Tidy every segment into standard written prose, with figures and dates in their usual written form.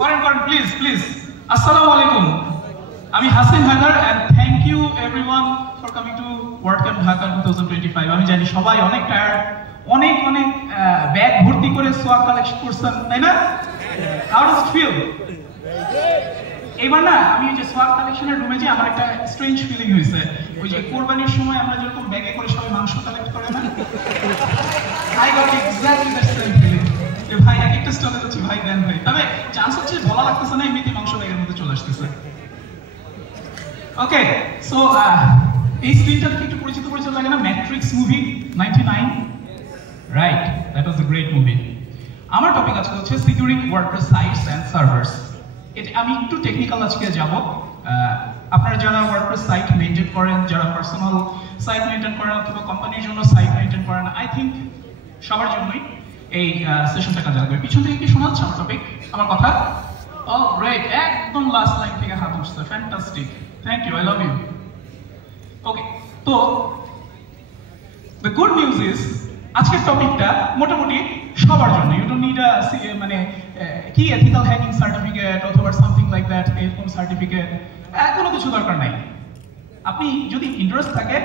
করেন please please. আসসালামু আলাইকুম, আমি Hasin Haider and thank you everyone for coming to WordCamp Dhaka 2025. আমি জানি সবাই অনেক টায়ার্ড, অনেক ব্যাগ ভর্তি করে সোয়াগ কালেক্ট করছেন, তাই না? How does it feel? এবার না আমি যে সোয়াগ কালেকশনের রুমে যে আমার একটা স্ট্রেঞ্জ ফিলিং হয়েছে, ওই যে কোরবানির সময় আমরা যেরকম ব্যাগে করে সবাই মাংস কালেক্ট করে না, I got exactly that same feeling. ভাই এক একটা স্টলে যাচ্ছি, ভাই দেন ভাই, তবে চান্স হচ্ছে বলা লাগতেছে না, এমনিতে মাংস ব্যাগের মধ্যে চলে আসতেছে। ওকে, সো এই স্ক্রিনটা দেখে একটু পরিচিত লাগে না? Matrix movie 99, right? That was a great movie. আমার টপিক আজকে হচ্ছে সিকিউরিং ওয়ার্ডপ্রেস সাইটস এন্ড সার্ভারস। এটা আমি একটু টেকনিক্যাল আজকে যাব। আপনারা যারা ওয়ার্ডপ্রেস সাইট মেইনটেইন করেন, যারা পার্সোনাল সাইট মেইনটেইন করেন অথবা কোম্পানির জন্য সাইট মেইনটেইন করেন, আই থিংক সবার জন্যই এই সেশনটা কাজে লাগবে। পিছন থেকে কি শোনা যাচ্ছে আমার টপিক, আমার কথা? অলরাইট, একদম লাস্ট লাইন থেকে হাত উঠছে, fantastic, thank you, I love you. Okay, তো দ্য গুড নিউজ ইজ আজকের টপিকটা মোটামুটি সবার জন্য। ইউ ডোন্ট নিড মানে কি এথিক্যাল হ্যাকিং সার্টিফিকেট অথবা সামথিং লাইক দ্যাট, এরকম সার্টিফিকেট কোনো কিছু দরকার নাই। আপনি যদি ইন্টারেস্ট থাকে,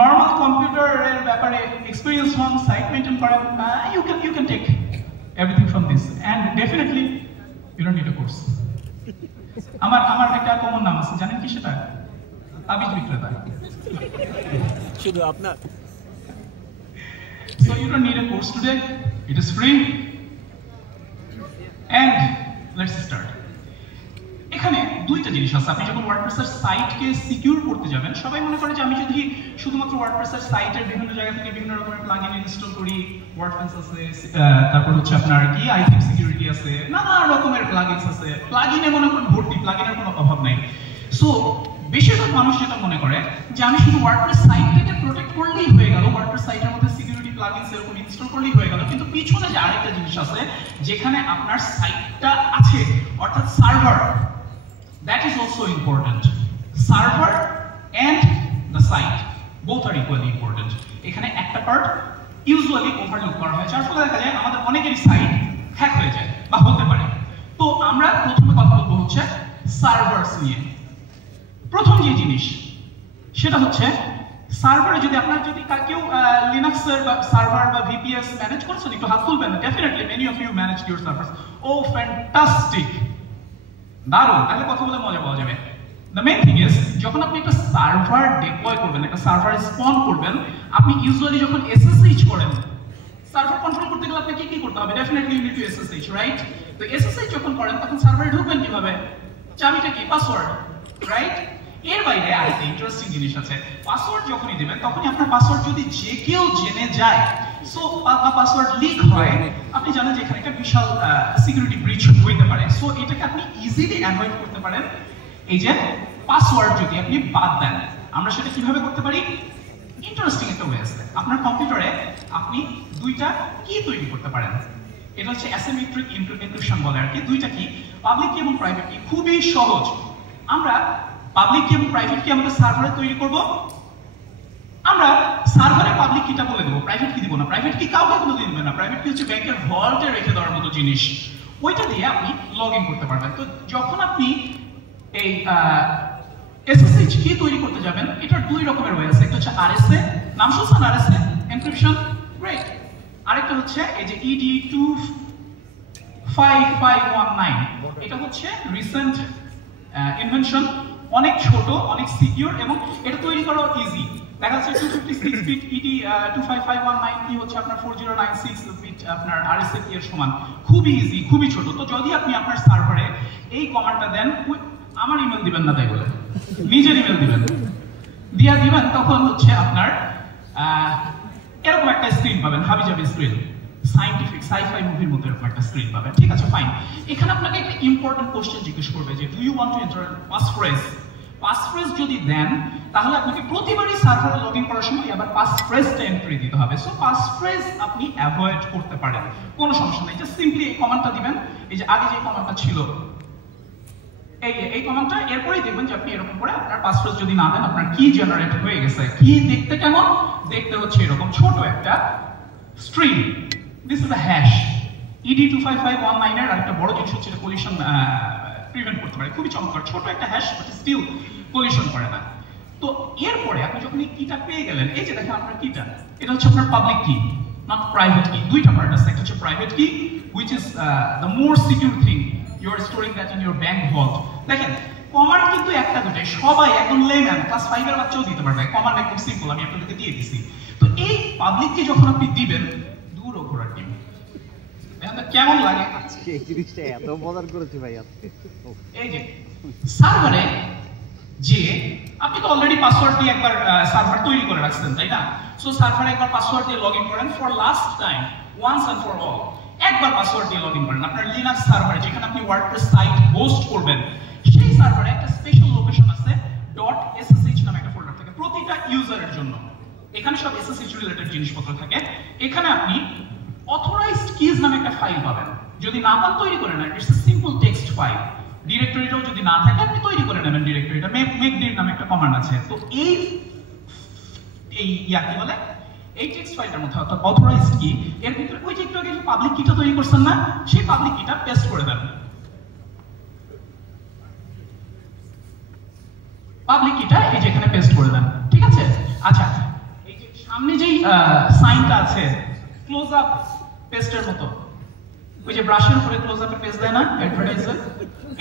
নর্মাল কম্পিউটারের ব্যাপারে এক্সপেরিয়েন্স হন, সাইট মেইনটেইন করেন, you can take everything from this and definitely you don't need a course. আমার একটা কমন নাম আছে, জানেন কি সেটা? তাবিজ বিক্রেতা। শুধু আপনার। So you don't need a course today, it is free and let's start. এখানে দুইটা জিনিস আছে। আপনি যখন ওয়ার্ডপ্রেসের সাইটকে সিকিউর করতে যাবেন, সবাই মনে করে যে আমি যদি শুধুমাত্র ওয়ার্ডপ্রেসের সাইটের বিভিন্ন জায়গা থেকে বিভিন্ন রকমের প্লাগইন ইনস্টল করি, ওয়ার্ডপ্রেস আছে, তারপর হচ্ছে আপনার কি আইথিং সিকিউরিটি আছে, নানা রকমের প্লাগইনস আছে, প্লাগইনে মনে করেন ভর্তি, প্লাগইনের কোনো অভাব নাই। সো বেশিরভাগ মানুষ যেটা মনে করে যে আমি শুধু ওয়ার্ডপ্রেস সাইটটাকে প্রোটেক্ট করলেই হয়ে গেল, ওয়ার্ডপ্রেস সাইটের মধ্যে সিকিউরিটি প্লাগইনস এরকম ইনস্টল করলেই হয়ে গেল, কিন্তু পিছনে যে আরেকটা জিনিস আছে যেখানে আপনার সাইটটা আছে, অর্থাৎ server, that is also important. Server and the site both are equally important. এখানে একটা পার্ট ইউজুয়ালি ওভারলুক করা হয়, যার ফলে দেখা যায় আমাদের অনেকেরই সাইট হ্যাক হয়ে যায় বা হতে পারে। তো আমরা প্রথমে কথা বলবো হচ্ছে সার্ভারস নিয়ে। প্রথম যে জিনিস সেটা হচ্ছে সার্ভারে যদি কেউ লিনাক্সের বা সার্ভার বা ভিপিএস ম্যানেজ করছেন, একটু হাত তুলবেন। Definitely many of you manage your servers. Oh fantastic, দারুণ, তাহলে কথা বলে মজা পাওয়া যাবে। দ্য মেইন থিং ইজ যখন আপনি একটা সার্ভার ডিপ্লয় করবেন, একটা সার্ভার স্পন করবেন, আপনি ইউজুয়ালি যখন এসএসএইচ করেন, সার্ভার কন্ট্রোল করতে গেলে আপনাকে কি করতে হবে? Definitely you need to SSH, right? তো এসএসএইচ যখন করেন তখন সার্ভারে ঢুকবেন কিভাবে? চাবিটা কি? Password, right? এর বাইরে আরেকটা ইন্টারেস্টিং জিনিস আছে। পাসওয়ার্ড যখনই দিবেন তখনই আপনার পাসওয়ার্ড যদি যে কেউ জেনে যায়, সো পাসওয়ার্ড লিক হয়, আপনি জানেন যে এখানে একটা বিশাল সিকিউরিটি ব্রিচ হইতে পারে। সো এটাকে আপনি ইজিলি অ্যাভয়েড করতে পারেন এই যে পাসওয়ার্ড যদি আপনি বাদ দেন। আমরা সেটা কিভাবে করতে পারি? ইন্টারেস্টিং একটা ওয়ে আছে। আপনার কম্পিউটারে আপনি দুইটা কি তৈরি করতে পারেন, এটা হচ্ছে অ্যাসিমেট্রিক এনক্রিপশন বলে আর কি। দুইটা কি, পাবলিক কি এবং প্রাইভেট কি। খুবই সহজ। আমরা পাবলিক কি এবং প্রাইভেট কি আমাদের সার্ভারে তৈরি করব। আমরা সার্ভারে পাবলিক কিটা বলে দেবো, প্রাইভেট কি দিব না। প্রাইভেট কি কাউকে কোনো দিবেন না। প্রাইভেট কি হচ্ছে ব্যাংকের ভল্টে রেখে দেওয়ার মতো জিনিস, ওইটা দিয়ে আপনি লগ ইন করতে পারবেন। তো যখন আপনি এই এসএসএইচ কি তৈরি করতে যাবেন, এটার দুই রকমের ওয়ে আছে। একটা হচ্ছে আরএসএ, নাম শুনছেন আরএসএ এনক্রিপশন, গ্রেট। আরেকটা হচ্ছে এই যে ED25519, এটা হচ্ছে রিসেন্ট ইনভেনশন, অনেক ছোট, অনেক সিকিউর এবং এটা তৈরি করা ইজি। দেখা যাচ্ছে 256 বিট ED25519 কি হচ্ছে আপনার 4096 বিট আপনার আরএসএ এর সমান, খুবই ইজি, খুবই ছোট। তো যদি আপনি আপনার সার্ভারে এই কমান্ডটা দেন, আমার ইমেল দিবেন না তাই বলে, নিজের ইমেল দিবেন, দিবেন, তখন হচ্ছে আপনার এরকম একটা স্ক্রিন পাবেন, হাবিজাবি স্ক্রিন, সায়েন্টিফিক সাইফাই মুভির মতো এরকম একটা স্ক্রিন পাবেন। ঠিক আছে, ফাইন। এখানে আপনাকে একটা ইম্পর্টেন্ট কোশ্চেন জিজ্ঞেস করবে যে do you want to enter passphrase. Passphrase যদি দেন তাহলে আপনাকে প্রতিবারই সার্ভারে লগ ইন করার সময় আবার পাসফ্রেজটা এন্ট্রি দিতে হবে। সো পাসফ্রেজ আপনি অ্যাভয়েড করতে পারেন, কোনো সমস্যা নেই। জাস্ট সিম্পলি এই কমান্ডটা দিবেন, এই যে আগে যে কমান্ডটা ছিল এই কমান্ডটা, এরপরেই দেখবেন যে আপনি এরকম করে আপনার পাসফ্রেজ যদি না দেন আপনার কি জেনারেট হয়ে গেছে। কি দেখতে কেমন? দেখতে হচ্ছে এরকম ছোট একটা string, this is a hash, ED25519 এর আরেকটা বড় জিনিস হচ্ছে কোলিশন প্রিভেন্ট করতে পারে, খুবই চমৎকার, ছোট একটা হ্যাশ বাট স্টিল কোলিশন করে না। তো এরপরে আপনি যখন এই কিটা পেয়ে গেলেন, এই যে দেখেন আপনার কিটা, এটা হচ্ছে আপনার পাবলিক কি, নট প্রাইভেট কি। দুইটা পার্ট আছে, একটা হচ্ছে প্রাইভেট কি which is the more secure thing, you are storing that in your bank vault। দেখেন কমান্ড কিন্তু একটা দুটাই, সবাই একদম লেম্যান ক্লাস 5 এর বাচ্চাও দিতে পারবে, কমান্ড একদম সিম্পল, আমি আপনাদেরকে দিয়ে দিছি। তো এই পাবলিক কি যখন আপনি দিবেন, দূর ঘোরার টিম কেমন লাগে আজকে এই জিনিসটা এত মজার করেছি ভাই আজকে। এই যে সার্ভারে যে আপনি তো অলরেডি পাসওয়ার্ড দিয়ে একবার সার্ভার তৈরি করে রাখছেন, তাই না? সো সার্ভারে একবার পাসওয়ার্ড দিয়ে লগইন করেন for last time, once and for all. একবার পাসওয়ার্ড দিয়ে লগইন করেন আপনার লিনাক্স সার্ভারে, যেখানে আপনি ওয়ার্ডপ্রেস সাইট হোস্ট করবেন, সেই সার্ভারে একটা স্পেশাল লোকেশন আছে .ssh নামে একটা ফোল্ডার থাকে প্রতিটা ইউজারের জন্য। এখানে সব SSH রিলেটেড জিনিসপত্র থাকে। এখানে আপনি অথরাইজড কিজ নামে একটা ফাইল পাবেন। যদি না পান তৈরি করে নেন, it's a simple text file. ডিরেক্টরিটাও যদি না থাকে আপনি তৈরি করে নেবেন ডিরেক্টরিটা, মেকডির নামে একটা কমান্ড আছে। তো এই কি বলে, এই টেক্সট ফাইলটার মধ্যে অর্থাৎ অথরাইজড কি, এর ভিতরে ওই যে একটু আগে পাবলিক কিটা তৈরি করছেন না, সেই পাবলিক কিটা পেস্ট করে দেন। পাবলিক কিটা এই যে এখানে পেস্ট করে দেন, ঠিক আছে? আচ্ছা, এই যে সামনে যেই সাইনটা আছে ক্লোজ আপ পেস্টের মতো, ওই যে ব্রাশের উপরে ক্লোজ আপে পেস্ট দেয় না অ্যাডভার্টাইজার,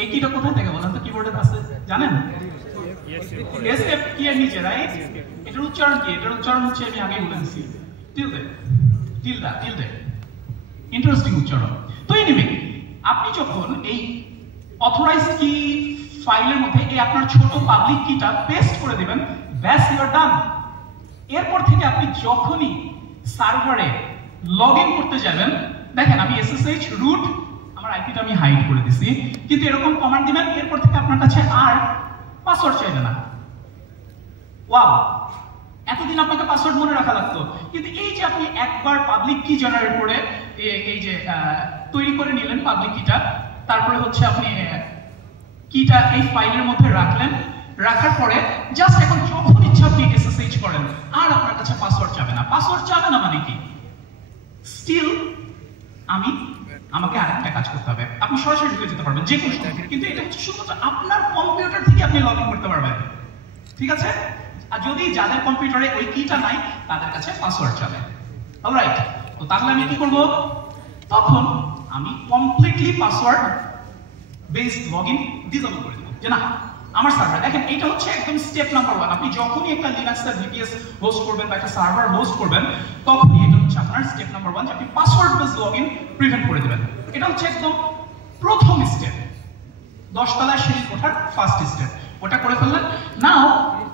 এই কিটা কোথায় থেকে বলেন তো? কিবোর্ডে আছে, জানেন? এসকেপ কি এর নিচে, রাইট? এটার উচ্চারণ কি? এটার উচ্চারণ হচ্ছে আমি আগেই বলে দিয়েছি, টিলদে। ইন্টারেস্টিং উচ্চারণ। তো এনিওয়ে, আপনি যখন এই অথরাইজড কি ফাইলের মধ্যে এই আপনার ছোট পাবলিক কিটা পেস্ট করে দিবেন, ব্যাস ইউ আর ডান। এরপর থেকে আপনি যখনই সার্ভারে লগইন করতে যাবেন, দেখেন আমি SSH root আমার আইপিটা আমি হাইড করে দিছি, কিন্তু এরকম কমান্ড দিবেন, এরপর থেকে আপনার কাছে আর পাসওয়ার্ড চাইবে না। ওয়াও, এতদিন আপনাকে পাসওয়ার্ড মনে রাখা লাগতো, কিন্তু এই যে আপনি একবার পাবলিক কি জেনারেট করে এই যে তৈরি করে নিলেন পাবলিক কিটা, তারপরে হচ্ছে আপনি কিটা এই ফাইলের মধ্যে রাখলেন, রাখার পরে জাস্ট এখন যখন ইচ্ছা আপনি SSH করেন, আর আপনার কাছে পাসওয়ার্ড চাবে না। পাসওয়ার্ড চাবে না মানে কি? স্টিল আমাকে আরেকটা কাজ করতে হবে, আপনি সরাসরি ঢুকে যেতে পারবেন যে কোনো সময়, কিন্তু এটা হচ্ছে শুধুমাত্র আপনার কম্পিউটার থেকে আপনি লগইন করতে পারবেন, ঠিক আছে? আর যদি যাদের কম্পিউটারে ওই কিটা নাই, তাদের কাছে পাসওয়ার্ড চাবে। অলরাইট, তো তাহলে আমি কি করব? তখন আমি completely password based login disable করে দেব, যে না আমার সার্ভার। দেখেন এটা হচ্ছে একদম স্টেপ নাম্বার 1। আপনি যখনই একটা লিনাক্সের VPS হোস্ট করবেন বা একটা সার্ভার হোস্ট করবেন, তখনই এটা হচ্ছে আপনার স্টেপ নাম্বার 1, যে আপনি পাসওয়ার্ড বেসড লগইন প্রিভেন্ট করে দিবেন। এটা হচ্ছে একদম প্রথম স্টেপ, 10 তলায় সিঁড়ি ওঠার ফার্স্ট স্টেপ। ওটা করে ফেললেন। নাও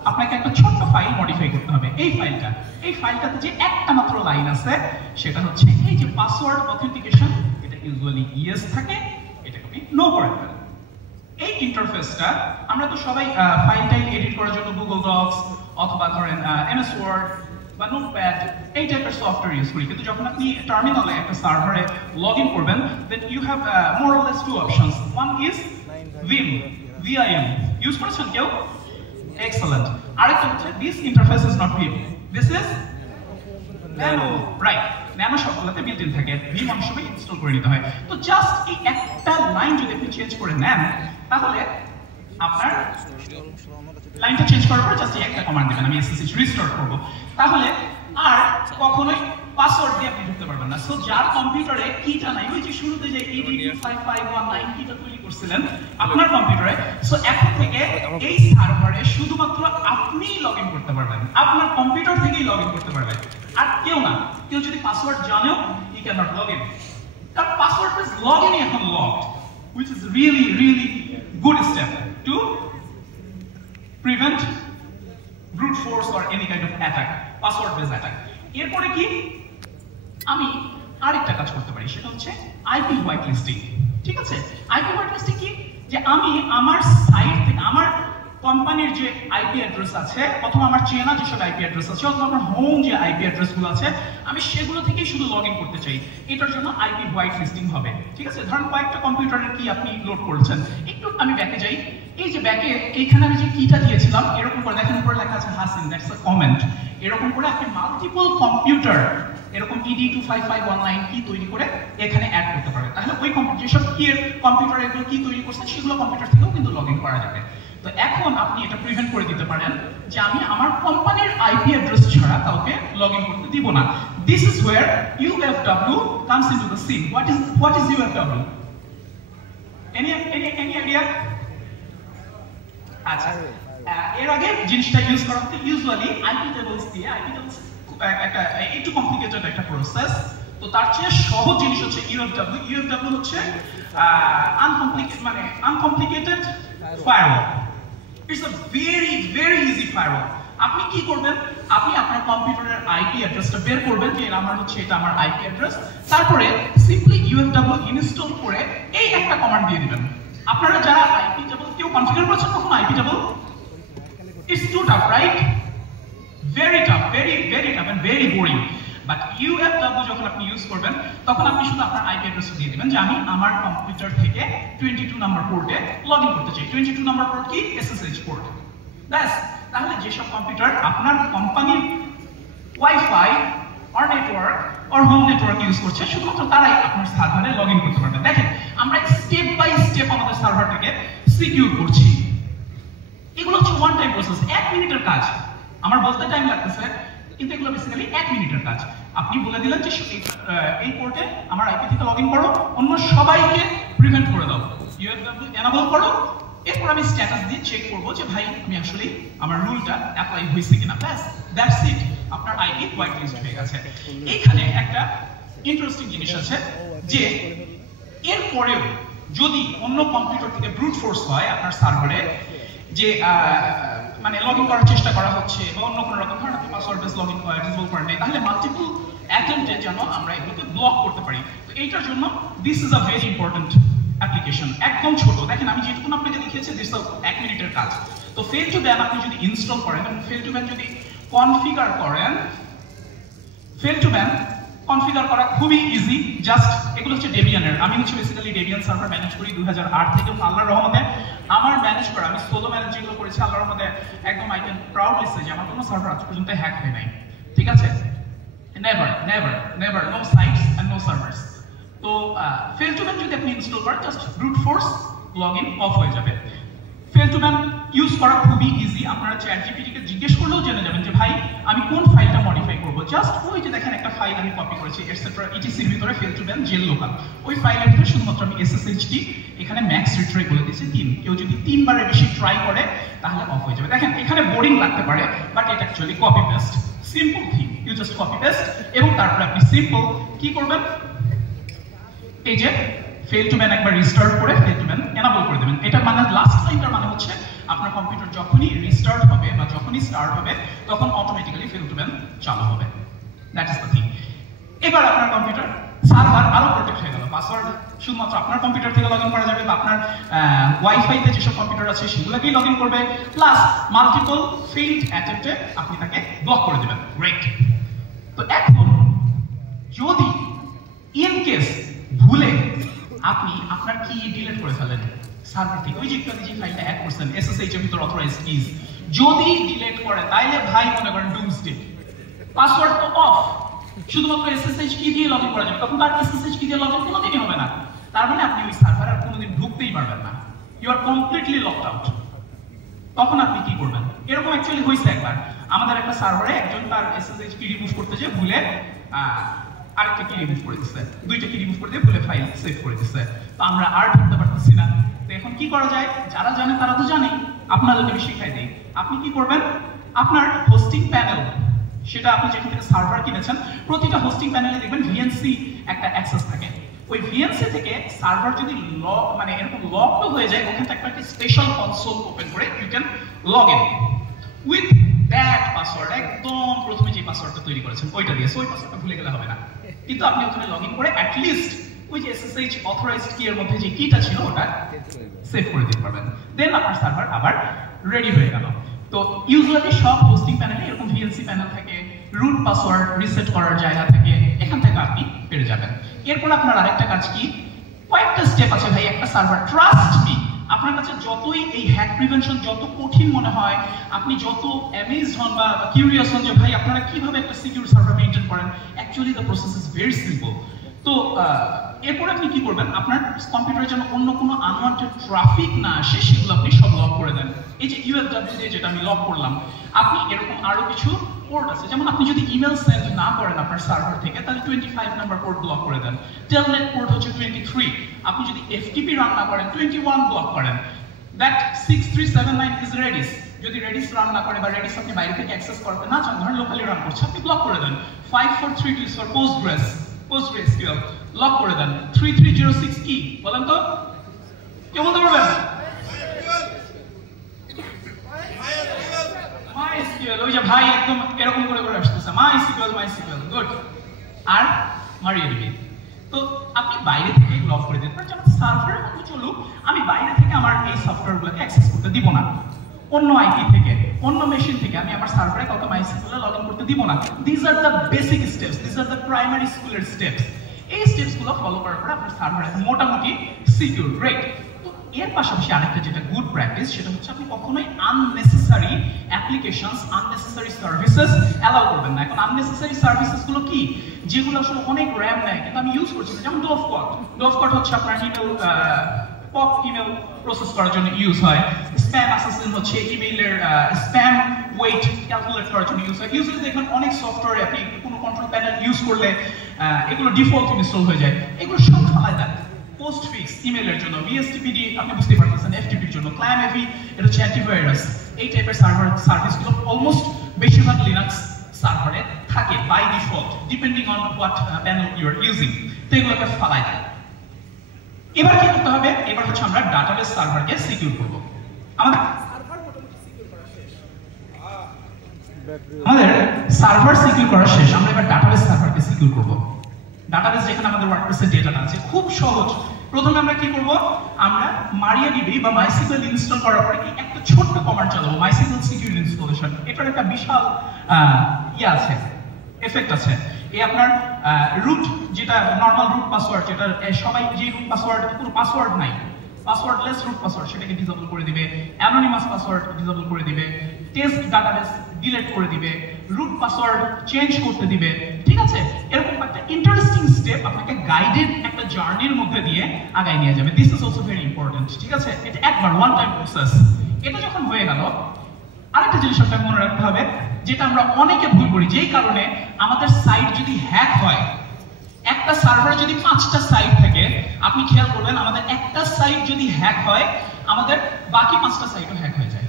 আপনাকে একটা ছোট্ট ফাইল মডিফাই করতে হবে। এই ফাইলটাতে যে একটা মাত্র লাইন আছে, সেটা হচ্ছে এই যে পাসওয়ার্ড অথেন্টিকেশন, এটা ইউজুয়ালি ইয়েস থাকে, এটাকে আপনি নো করে দেবেন। এই ইন্টারফেসটা আমরা তো সবাই ফাইলটাই এডিট করার জন্য গুগল ডক্স অথবা ধরেন MS ওয়ার্ড বা নোটপ্যাড এই টাইপের সফটওয়্যার ইউজ করি, কিন্তু যখন আপনি টার্মিনালে একটা সার্ভারে লগইন করবেন, then you have more or less two options. One is vim use করেছেন কেউ? এক্সেলেন্ট। আরেকটা হচ্ছে this interface is not vim, this is nano, right? Nano সবগুলোতে বিল্ট ইন থাকে, vim অনেক সময় ইনস্টল করে নিতে হয়। তো জাস্ট এই একটা লাইন যদি আপনি চেঞ্জ করে নেন, তাহলে আপনার লাইনটা চেঞ্জ করার পর জাস্ট একটা কমান্ড দিবেন, আমি SSH রিস্টোর করব, তাহলে আর কখনোই পাসওয়ার্ড দিয়ে আপনি ঢুকতে পারবেন না। সো যার কম্পিউটারে কিটা নাই, ওই যে শুরুতে যে ED25519 কিটা তৈরি করছিলেন আপনার কম্পিউটারে, সো এখন থেকে এই সার্ভারে শুধুমাত্র আপনিই লগইন করতে পারবেন, আপনার কম্পিউটার থেকেই লগইন করতে পারবেন, আর কেউ না। কেউ যদি পাসওয়ার্ড জানেও, he can not log in, কারণ পাসওয়ার্ড বেস লগইনই এখন locked, which is really good step to prevent brute force or any kind of attack, password based attack. এরপরে কি আমি আরেকটা কাজ করতে পারি, সেটা হচ্ছে IP হোয়াইট লিস্টিং। ঠিক আছে, IP হোয়াইট লিস্টিং কি? যে আমি আমার সাইট থেকে আমার কোম্পানির যে IP অ্যাড্রেস আছে, অথবা আমার চেনা যেসব IP অ্যাড্রেস আছে, অথবা আমার হোম যে IP অ্যাড্রেসগুলো আছে, আমি সেগুলো থেকেই শুধু লগ ইন করতে চাই। এটার জন্য IP হোয়াইট লিস্টিং হবে। ঠিক আছে, ধরেন কয়েকটা কম্পিউটারের কি আপনি লোড করেছেন, একটু আমি ব্যাকে যাই। এই যে ব্যাকে এইখানে আমি যে কিটা দিয়েছিলাম, এরকম করে দেখেন উপরে লেখা আছে হাসিন, দ্যাটস আ কমেন্ট। এরকম করে আপনি মাল্টিপল কম্পিউটার এরকম ED25519 কি তৈরি করে এখানে অ্যাড করতে পারবেন। যেসব কম্পিউটার এগুলো কি তৈরি করছেন সেগুলো কম্পিউটার থেকেও কিন্তু লগ ইন করা যাবে। তো এখন আপনি এটা প্রিভেন্ট করে দিতে পারেন যে আমি আমার কোম্পানির আইপি অ্যাড্রেস ছাড়া কাউকে লগ ইন করতে দিব না। This is wire UFW comes into the scene. What is UFW? Any idea? আচ্ছা, এর আগে জিনিসটা ইউজ করা হতো ইউজুয়ালি আইপি টেবলস দিয়ে। আইপি টেবলস একটা একটু কমপ্লিকেটেড একটা প্রসেস। তো তার চেয়ে সহজ জিনিস হচ্ছে UFW। UFW হচ্ছে uncomplicated firewall. It's a very easy firewall. আপনি কি করবেন, আপনি আপনার কম্পিউটারের আইপি অ্যাড্রেসটা বের করবেন যে আমার হচ্ছে এটা আমার আইপি অ্যাড্রেস, তারপরে সিম্পলি UFW ইনস্টল করে এই একটা কমান্ড দিয়ে দিবেন। আপনারা যারা আইপি টেবল কেউ কনফিগার করেছেন কখনো IP table? It's too tough, right? Very tough, very tough and very boring. But UFW যখন আপনি ইউজ করবেন তখন আপনি শুধু আপনার আইপি অ্যাড্রেস দিয়ে দিবেন যে আমি আমার কম্পিউটার থেকে 22 নাম্বার পোর্টে লগ ইন করতে চাই। 22 নাম্বার পোর্ট কি? SSH port. ব্যাস, তাহলে যেসব কম্পিউটার আপনার কোম্পানির wifi or network or home network use করছে শুধুমাত্র তারাই আপনার সার্ভারে লগ ইন করতে পারবে। দেখেন আমরা স্টেপ বাই স্টেপ আমাদের সার্ভারটাকে সিকিউর করছি। এগুলো হচ্ছে ওয়ান টাইম প্রসেস, 1 মিনিটের কাজ। আমার বলতে টাইম লাগতেছে কিন্তু এগুলো বেসিক্যালি 1 মিনিটের কাজ। আপনি বলে দিলেন যে এই পোর্টে আমার আইপি থেকে লগ ইন করো, অন্য সবাইকে প্রিভেন্ট করে দাও, UFW এনাবল করো। এরপর আমি স্ট্যাটাস দিয়ে চেক করব যে ভাই আমি আসলে আমার রুলটা অ্যাপ্লাই হয়েছে কিনা। ব্যাস, দ্যাটস ইট, আপনার আইপি হোয়াইট লিস্ট হয়ে গেছে। এখানে একটা ইন্টারেস্টিং জিনিস আছে যে এরপরেও যদি অন্য কম্পিউটার থেকে ব্রুট ফোর্স হয় আপনার সার্ভারে, যে মানে লগ ইন করার চেষ্টা করা হচ্ছে বা অন্য কোনো রকম ধরনের আপনি password base log in disable করেন নাই, তাহলে মাল্টিপল অ্যাটেম্পটে যেন আমরা এগুলোকে ব্লক করতে পারি। তো এইটার জন্য this is a very important application. একদম ছোট, দেখেন আমি যেটুকু আপনাকে দেখিয়েছি দিস 1 মিনিটের কাজ। তো ফেল টু ব্যান আপনি যদি ইনস্টল করেন এবং ফেল টু ব্যান যদি কনফিগার করেন, ফেল টু ব্যান কনফিগার করা খুবই ইজি। জাস্ট এগুলো হচ্ছে ডেবিয়ানের। আমি হচ্ছে বেসিক্যালি ডেবিয়ান সার্ভার ম্যানেজ করি 2008 থেকে। আল্লাহর রহমতে আমার ম্যানেজ করা, আমি সোলো ম্যানেজ যেগুলো করেছি আল্লাহর রহমতে একদম আই ক্যান প্রাউডলি সে যে আমার কোনো সার্ভার আজ পর্যন্ত হ্যাক হয় নাই। ঠিক আছে? Never no sites and no servers. তো ফেল টু ব্যান যদি আপনি ইনস্টল করেন just brute force log in off হয়ে যাবে। ফেল টু ব্যান ইউজ করা খুবই ইজি। আপনারা ChatGPT কে জিজ্ঞেস করলেও জেনে যাবেন যে ভাই আমি কোন ফাইলটা মডিফাই করব। জাস্ট ওই যে দেখেন একটা ফাইল আমি কপি করেছি এটসেট্রা ইটিসির ভিতরে fail to ban jail local, ওই ফাইলের ভিতরে শুধুমাত্র আমি SSHD এখানে ম্যাক্স রিট্রাই বলে দিয়েছি 3। কেউ যদি 3 বারের বেশি ট্রাই করে তাহলে অফ হয়ে যাবে। দেখেন এখানে বোরিং লাগতে পারে বাট এটা actually copy paste, simple thing. You just copy paste এবং তারপরে আপনি সিম্পল কি করবেন, এই যে ফেল টু ব্যান একবার রিস্টার্ট করে ফেল টু ব্যান এনাবল করে দেবেন। এটা মানে লাস্ট লাইনটার মানে হচ্ছে আপনার কম্পিউটার যখনই রিস্টার্ট হবে বা যখনই স্টার্ট হবে তখন অটোমেটিক্যালি ফেল টু ব্যান চালু হবে। That is the thing. এবার আপনার কম্পিউটার সার্ভার আরো প্রোটেক্ট হয়ে গেল। পাসওয়ার্ড শুধুমাত্র আপনার কম্পিউটার থেকে লগ ইন করা যাবে বা আপনার ওয়াইফাইতে যেসব কম্পিউটার আছে সেগুলোকেই লগ ইন করবে, প্লাস মাল্টিপল ফেইল্ড অ্যাটেম্পটে আপনি তাকে ব্লক করে দেবেন। গ্রেট। তো এখন যদি ইন কেস ভুলে আপনি আপনার কি ডিলিট করে ফেলেন সার্ভার থেকে, ওই যে একটু যে ফাইলটা অ্যাড করছেন SSH এর ভিতর অথরাইজড কিজ যদি ডিলিট করে তাইলে ভাই মনে করেন ডুমসডে। পাসওয়ার্ড তো অফ, শুধুমাত্র SSH কি দিয়ে লগ ইন করা যাবে, তখন তার SSH কি দিয়ে লগ ইন কোনোদিনই হবে না। তার মানে আপনি ওই সার্ভারে আর কোনোদিন ঢুকতেই পারবেন না, you are completely locked out. তখন আপনি কি করবেন? এরকম অ্যাকচুয়ালি হয়েছে একবার আমাদের একটা সার্ভারে একজন তার SSH কি রিমুভ করতে যে ভুলে আরেকটা কি রিমুভ করে দিচ্ছে, 2টা কি রিমুভ করে দিয়ে ভুলে ফাইল সেভ করে দিচ্ছে। তো আমরা আর ঢুকতে পারতেছি না। তো এখন কি করা যায়? যারা জানে তারা তো জানেই, আপনাদেরকে আমি শিখাই দিই। আপনি কি করবেন, আপনার হোস্টিং প্যানেল, সেটা আপনি যেখান থেকে সার্ভার কিনেছেন প্রতিটা হোস্টিং প্যানেলে দেখবেন VNC একটা অ্যাক্সেস থাকে। ওই VNC থেকে সার্ভার যদি মানে এরকম লকড হয়ে যায় ওখানে একটা স্পেশাল কনসোল ওপেন করে you can log in with that password. একদম প্রথমে যে পাসওয়ার্ডটা তৈরি করেছেন ওইটা দিয়ে, ওই পাসওয়ার্ডটা ভুলে গেলে হবে না। কিন্তু আপনি ওখানে লগ ইন করে অ্যাটলিস্ট ওই যে SSH অথরাইজড কি এর মধ্যে যে কিটা ছিল ওটা সেভ করে দিতে পারবেন। দেন আপনার সার্ভার আবার রেডি হয়ে গেল। তো ইউজুয়ালি সব হোস্টিং প্যানেলে এরকম VNC প্যানেল থাকে, রুট পাসওয়ার্ড রিসেট করার জায়গা থাকে, এখান থেকে আপনি পেরে যাবেন। এরপর আপনার আরেকটা কাজ কি, কয়েকটা স্টেপ আছে ভাই একটা সার্ভার, ট্রাস্ট মি। আপনার কাছে যতই এই হ্যাক প্রিভেনশন যত কঠিন মনে হয়, আপনি যত অ্যামেজড হন বা কিউরিয়াস হন যে ভাই আপনারা কিভাবে একটা সিকিউর সার্ভার মেইনটেইন করেন, actually the process is very simple. তো এরপর আপনি কি করবেন, আপনার কম্পিউটারের জন্য অন্য কোনো আনওয়ান্টেড ট্রাফিক না আসে সেগুলো আপনি সব লক করে দেন। এই যে UFW দিয়ে যেটা আমি লক করলাম, আপনি এরকম আরো কিছু পোর্ট আছে, যেমন আপনি যদি ইমেল সেন্ড না করেন আপনার সার্ভার থেকে তাহলে 25 নাম্বার পোর্ট ব্লক করে দেন। টেলনেট পোর্ট হচ্ছে 23। আপনি যদি FTP রান না করেন 21 ব্লক করেন। That 6379 is reddish. যদি রেডিস রান না করে বা রেডিস আপনি বাইরে থেকে অ্যাক্সেস করতে না চান, ধরেন লোকালি রান করছে, আপনি ব্লক করে দেন। 5432 ইজ ফর PostgreSQL লক করে দেন। 3306 কি বলেন তো, কে বলতে পারবেন? MySQL, ওই যে ভাই একদম এরকম করে করে আসতেছে, MySQL গুড। আর MariaDB। তো আপনি বাইরে থেকে লক করে দিতে পারেন, যেমন সার্ভারে আপনি চলুক, আমি বাইরে থেকে আমার এই সফটওয়্যারগুলোকে অ্যাক্সেস করতে দিব না। অন্য আইপি থেকে, অন্য মেশিন থেকে আমি আমার সার্ভারে কাউকে MySQL লগ ইন করতে দিব না। This are the basic steps, this are the primary স্কুলের স্টেপস। এই স্টেপসগুলো ফলো করার পর আপনার সার্ভার মোটামুটি সিকিউর, রাইট? তো এর পাশাপাশি আরেকটা যেটা গুড প্র্যাকটিস, সেটা হচ্ছে আপনি কখনোই unnecessary applications, unnecessary services allow করবেন না। এখন আননেসেসারি সার্ভিসেস গুলো কি, যেগুলো আসলে অনেক র্যাম নেয় কিন্তু আমি ইউজ করছি না, যেমন ডোভকট হচ্ছে আপনার ইমেল পপ ইমেল প্রসেস করার জন্য ইউজ হয়। স্প্যাম অ্যাসাসিন হচ্ছে ইমেইলের স্প্যাম ওয়েট ক্যালকুলেট করার জন্য ইউজ হয়। ইউজুয়ালি দেখবেন অনেক সফটওয়্যারে আপনি কোনো কন্ট্রোল প্যানেল ইউজ করলে এগুলো ডিফল্ট ইনস্টল হয়ে যায়, এগুলো সব ফালাই দেন। পোস্টফিক্স ইমেইলের জন্য, VSTPD আপনি বুঝতে পারতেছেন, FTP-র জন্য, ClamAV এটা হচ্ছে অ্যান্টিভাইরাস। এই টাইপের সার্ভিসগুলো অলমোস্ট বেশিরভাগ লিনাক্স সার্ভারে থাকে by default, depending on what panel you are using. তো এগুলোকে ফালাই দেয়। এবার কি করতে হবে, এবার হচ্ছে আমরা ডাটাবেস সার্ভারকে সিকিউর করব। আমাদের সার্ভার সিকিউর করা শেষ, আমরা এবার ডাটাবেস সার্ভারকে সিকিউর করব। ডাটাবেস যেখানে আমাদের ওয়ার্ডপ্রেসের ডেটাটা আছে, খুব সহজ। প্রথমে আমরা কি করব, আমরা MariaDB বা MySQL ইনস্টল করার পরে একটা ছোট্ট কমান্ড চালাবো, MySQL সিকিউর ইনস্টলেশন। এটার একটা বিশাল আছে, এফেক্ট আছে। এই আপনার রুট, যেটা নরমাল রুট পাসওয়ার্ড, যেটা সবাই যে রুট পাসওয়ার্ড, পুরো পাসওয়ার্ড নাই, পাসওয়ার্ডলেস রুট পাসওয়ার্ড, সেটাকে ডিসেবল করে দিবে। অ্যানোনিমাস পাসওয়ার্ড ডিসেবল করে দিবে। টেস্ট ডাটাবেস ডিলিট করে দিবে। রুট পাসওয়ার্ড চেঞ্জ করতে দিবে। ঠিক আছে, এরকম একটা ইন্টারেস্টিং স্টেপ আপনাকে গাইডেড একটা জার্নির মধ্যে দিয়ে আগায় নিয়ে যাবে। This is also very important. ঠিক আছে, এটা একবার ওয়ান টাইম প্রসেস। এটা যখন হয়ে গেল, আরেকটা জিনিস আপনাকে মনে রাখতে হবে, যেটা আমরা অনেকে ভুল করি, যেই কারণে আমাদের সাইট যদি হ্যাক হয়, একটা সার্ভারে যদি 5টা সাইট থাকে, আপনি খেয়াল করবেন আমাদের একটা সাইট যদি হ্যাক হয়, আমাদের বাকি 5টা সাইটও হ্যাক হয়ে যায়।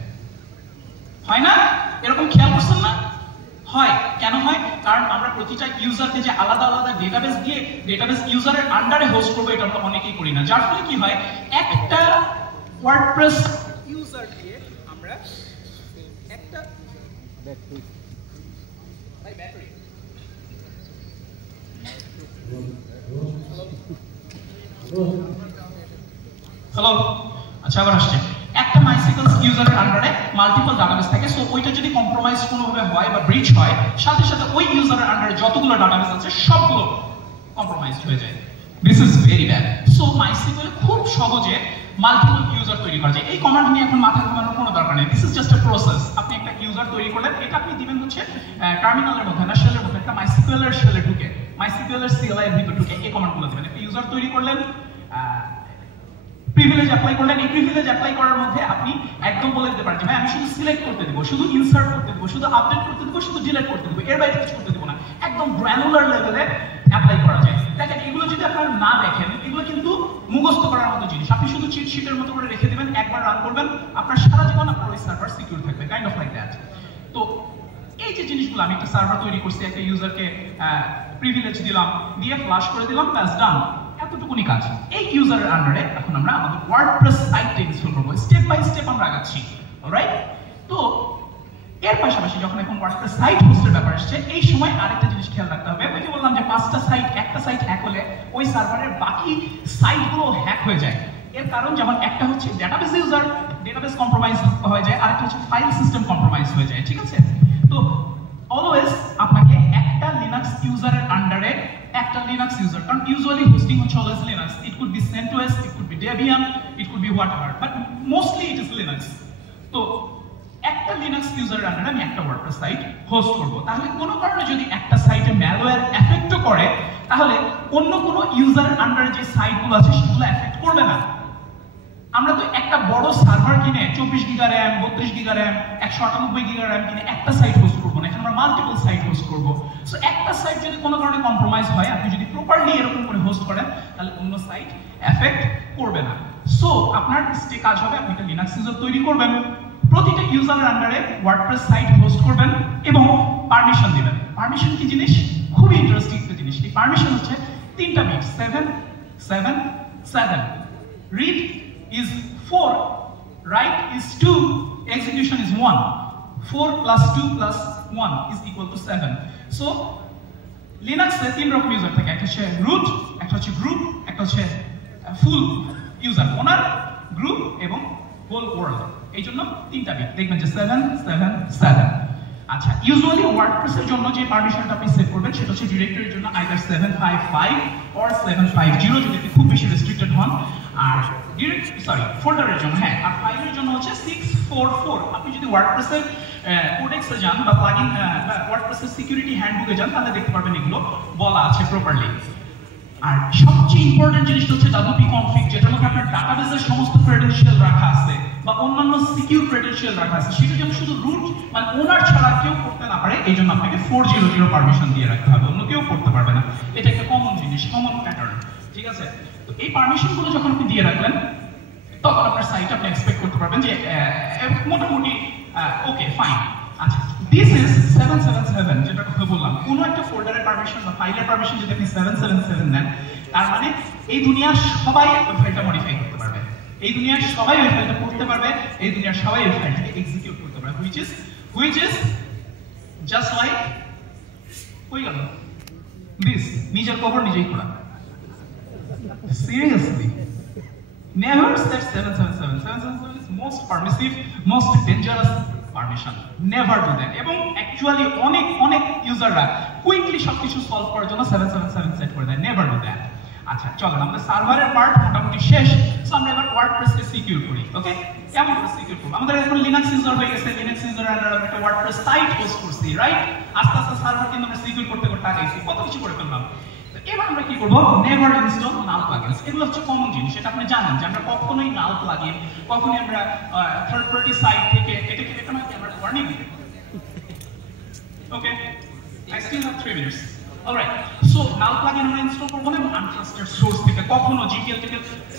হয় না? এরকম খেয়াল করছেন না? হয়। কেন হয়? কারণ আমরা প্রতিটা ইউজারকে যে আলাদা আলাদা ডেটাবেস দিয়ে ডেটাবেস ইউজারের আন্ডারে হোস্ট করবো, এটা আমরা অনেকেই করি না। যার ফলে কি হয়, একটা ওয়ার্ডপ্রেস ইউজার দিয়ে আমরা একটা ব্যাটারি হ্যালো, আচ্ছা আবার আসছে। একটা MySQL ইউজারের আন্ডারে মাল্টিপল ডাটাবেস থাকে, সো ওইটা যদি কম্প্রোমাইজ কোনোভাবে হয় বা ব্রিচ হয়, সাথে সাথে ওই ইউজারের আন্ডারে যতগুলো ডাটাবেস আছে সবগুলো কম্প্রোমাইজ হয়ে যায়। This is very bad. So MySQL খুব সহজে মাল্টিপল ইউজার তৈরি করা যায়। এই কমান্ড নিয়ে এখন মাথা ঘামানোর কোনো দরকার নেই। This is just a process. আপনি একটা ইউজার তৈরি করলেন, এটা আপনি দিবেন হচ্ছে টার্মিনালের মধ্যে না শেলের মধ্যে, একটা MySQL এর শেলে ঢুকে, MySQL এর CLI এর ভিতর ঢুকে এই কমান্ডগুলো দিবেন। একটা ইউজার তৈরি করলেন, প্রিভিলেজ অ্যাপ্লাই করলেন। এই প্রিভিলেজ অ্যাপ্লাই করার মধ্যে আপনি একদম বলে দিতে পারেন যে ভাই আমি শুধু সিলেক্ট করতে দেব, শুধু ইনসার্ট করতে দেব, শুধু আপডেট করতে দেব, শুধু ডিলিট করতে দেব, এর বাইরে কিছু করতে দেব না। একদম গ্র্যানুলার লেভেলে অ্যাপ্লাই করা যায়। দেখেন, এগুলো যদি আপনারা না দেখেন, এগুলো কিন্তু মুখস্থ করার মতো জিনিস। আপনি শুধু চিট শিটের মতো করে রেখে দিবেন, একবার রান করবেন, আপনার সারা জীবন আপনার ওই সার্ভার সিকিউর থাকবে, কাইন্ড অফ লাইক দ্যাট। তো এই যে জিনিসগুলো, আমি একটা সার্ভার তৈরি করছি, একটা ইউজারকে প্রিভিলেজ দিলাম, দিয়ে ফ্লাশ করে দিলাম, ব্যাস ডান, এতটুকুনি কাজ। এই ইউজারের আন্ডারে এখন আমরা আমাদের ওয়ার্ডপ্রেস সাইটটা ইনস্টল করব। স্টেপ বাই স্টেপ আমরা আগাচ্ছি, অলরাইট? তো এর পাশাপাশি যখন এখন ওয়ার্ডপ্রেস সাইট হোস্টের ব্যাপার আসছে, এই সময় আরেকটা জিনিস খেয়াল রাখতে হবে। ওই যে বললাম যে 5টা সাইট, একটা সাইট হ্যাক হলে ওই সার্ভারের বাকি সাইটগুলো হ্যাক হয়ে যায়। এর কারণ যেমন একটা হচ্ছে ডেটাবেস ইউজার, ডেটাবেস কম্প্রোমাইজ হয়ে যায়, আরেকটা হচ্ছে ফাইল সিস্টেম কম্প্রোমাইজ হয়ে যায়। ঠিক আছে, তো অলওয়েজ আপনাকে একটা লিনাক্স ইউজারের আন্ডারে একটা লিনাক্স ইউজার, কারণ ইউজুয়ালি হোস্টিং হচ্ছে always Linux, it could be CentOS, it could be Debian, it could be whatever, but mostly it is Linux. তো একটা লিনাক্স ইউজারের আন্ডারে আমি একটা ওয়ার্ডপ্রেস সাইট হোস্ট করব। তাহলে কোনো কারণে যদি একটা সাইটে ম্যালওয়্যার এফেক্টও করে, তাহলে অন্য কোনো ইউজারের আন্ডারে যে সাইটগুলো আছে সেগুলো এফেক্ট করবে না। আমরা তো একটা বড় সার্ভার কিনে 24 giga RAM, 32 giga RAM, 198 giga RAM কিনে একটা সাইট হোস্ট করব না, এখানে আমরা মাল্টিপল সাইট হোস্ট করব। সো একটা সাইট যদি কোনো কারণে কম্প্রোমাইজ হয়, আপনি যদি প্রপারলি এরকম করে হোস্ট করেন, তাহলে অন্য সাইট এফেক্ট করবে না। সো আপনার স্টে কাজ হবে, আপনি একটা লিনাক্স ইউজার তৈরি করবেন, প্রতিটা ইউজারের আন্ডারে ওয়ার্ডপ্রেস সাইট হোস্ট করবেন এবং পারমিশন দিবেন। পারমিশন কি জিনিস? খুবই ইন্টারেস্টিং একটা জিনিস। এই পারমিশন হচ্ছে 3টা bit, 7 7 7। Read is 4, write is 2, execution is 1. 4 plus 2 plus 1 is equal to 7. So লিনাক্সে 3 রকম ইউজার থাকে, একটা হচ্ছে রুট, একটা হচ্ছে গ্রুপ, একটা হচ্ছে ফুল ইউজার, ওনার, গ্রুপ এবং হোল ওয়ার্ল্ড। এই জন্য 3টা বিট, দেখবেন যে 7 7 7। আচ্ছা, ইউজুয়ালি ওয়ার্ডপ্রেসের জন্য যে পারমিশনটা আপনি সেট করবেন সেটা হচ্ছে ডিরেক্টরির জন্য আইদার 755 অর 750 যদি আপনি খুব বেশি রেস্ট্রিক্টেড হন, আর ফোল্ডারের জন্য, হ্যাঁ, আর ফাইলের জন্য হচ্ছে 644। আপনি যদি ওয়ার্ডপ্রেসের কোডেক্সে যান বা প্লাগইন ওয়ার্ডপ্রেসের সিকিউরিটি হ্যান্ডবুকে যান, তাহলে দেখতে পারবেন এগুলো বলা আছে প্রপারলি। আর সবচেয়ে ইম্পর্টেন্ট জিনিসটা হচ্ছে WP config, যেটার মধ্যে আপনার ডাটাবেসের সমস্ত ক্রেডেনশিয়াল রাখা আছে বা অন্যান্য সিকিউর ক্রেডেনশিয়াল রাখা আছে, সেটা যেন শুধু রুট মানে ওনার ছাড়া কেউ করতে না পারে, এই জন্য আপনাকে 400 পারমিশন দিয়ে রাখতে হবে, অন্য কেউ করতে পারবে না। এটা একটা কমন জিনিস, কমন প্যাটার্ন, ঠিক আছে? তো এই পারমিশনগুলো যখন আপনি দিয়ে রাখলেন, তখন আপনার সাইট আপনি এক্সপেক্ট করতে পারবেন যে মোটামুটি ওকে ফাইন। আচ্ছা, দিস ইজ 777, যেটা কথা বললাম, কোনো একটা ফোল্ডারের পারমিশন বা ফাইলের পারমিশন যদি আপনি 777 নেন, তার মানে এই দুনিয়ার সবাই ওই ফাইলটা মডিফাই করতে পারবে, এই দুনিয়ার সবাই ওই ফাইলটা পড়তে পারবে, এই দুনিয়ার সবাই ওই ফাইলটাকে এক্সিকিউট করতে পারবে, which is just like হয়ে গেল দিস, নিজের কবর নিজেই খোলা। Seriously, never set 777. 777 is most permissive, most dangerous permission. Never do that. এবং অ্যাকচুয়ালি অনেক ইউজাররা কুইকলি সবকিছু সলভ করার জন্য 777 সেট করে দেয়। Never do that. আচ্ছা, চলেন আমাদের সার্ভারের পার্ট মোটামুটি শেষ। সো আমরা এবার ওয়ার্ডপ্রেসকে সিকিউর করি। ওকে, কেমন করে সিকিউর করব? আমাদের এখন লিনাক্স ইউজার হয়ে গেছে, লিনাক্স ইউজার আমরা একটা ওয়ার্ডপ্রেস সাইট হোস্ট করছি, রাইট? আস্তে আস্তে সার্ভার কিন্তু আমরা সিকিউর করতে আগাইছি, কত কিছু করে ফেললাম। এবার আমরা কি করব? নেভার ইনস্টল নাল প্লাগইনস। এগুলো হচ্ছে কমন জিনিস, এটা আপনি জানেন যে আমরা কখনোই নাল প্লাগইন, কখনোই আমরা থার্ড পার্টি সাইট থেকে এটাকে আমরা ওয়ার্নিং দিই। ওকে, I still have 3 minutes. Alright, so null plugin আমরা ইনস্টল করব না এবং আনট্রাস্টেড সোর্স থেকে, কখনো জিপিএল থেকে,